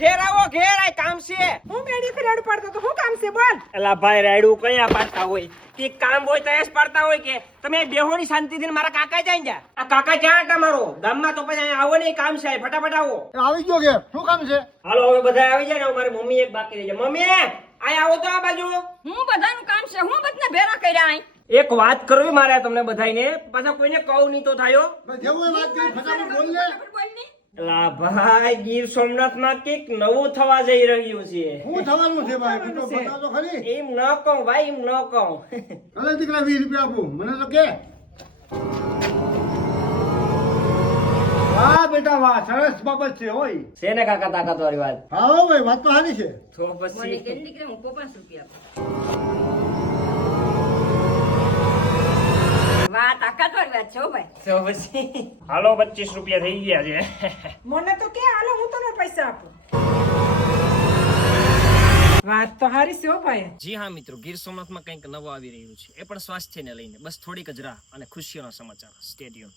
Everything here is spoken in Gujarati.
ઘેર આવો ઘેર આ કામ છે હું મેડીથી રેડ પડતો તો હું કામ છે બોલ એલા ભાઈ રાયડું કયા પાડતા હોય કે કામ હોય તો એસ પાડતા હોય કે તમે બેહોની શાંતિથી મારા કાકા જાય જા આ કાકા ક્યાં તમારો ગામમાં તો પછી અહીંયા આવો ને કામ છે ફટાફટ આવો આવી ગયો કે શું કામ છે? હાલો હવે બધા આવી જાય ને મારી મમ્મી એક બાકી રહી જાય મમ્મી આય આવો તો આ બાજુ હું બધાનું કામ છે હું બધાને ભેરા કર્યા આઈ એક વાત કરવી મારે તમને બધાઈને પાછા કોઈને કહું નહીં તો થાયો જેવું વાત કરી ફટાફટ બોલ લે. બોલની એલા ભાઈ ગીર સોમનાથમાં કંઈક નવું થવા જઈ રહ્યું છે શું થવાનું છે ભાઈ? તો બતાવ તો ખરી. એમ ન કહું ભાઈ એમ ન કહું ભલે દીકરા 20 રૂપિયા આપું મને તો કે. વાહ બેટા વાહ, સરસ બાબત છે હોય. છે ને કાકા તાકાતવાળી વાત હા હો ભાઈ, વાત તો સારી છે. તો મને પછી કે દીકરા હું 5 રૂપિયા વાહ તાકાતવાળી વાત છે હો ભાઈ તો પછી હાલો 25 રૂપિયા થઈ ગયા છે મને તો કે હાલો હું તને પૈસા આપું વાત તો હારી છે હો ભાઈ જી હા મિત્રો, ગીર સોમનાથમાં કંઈક નવું આવી રહ્યું છે, એ પણ સ્વાસ્થ્યને લઈને. બસ થોડીક જ રાહ અને ખુશીઓના સમાચાર. Stay tune.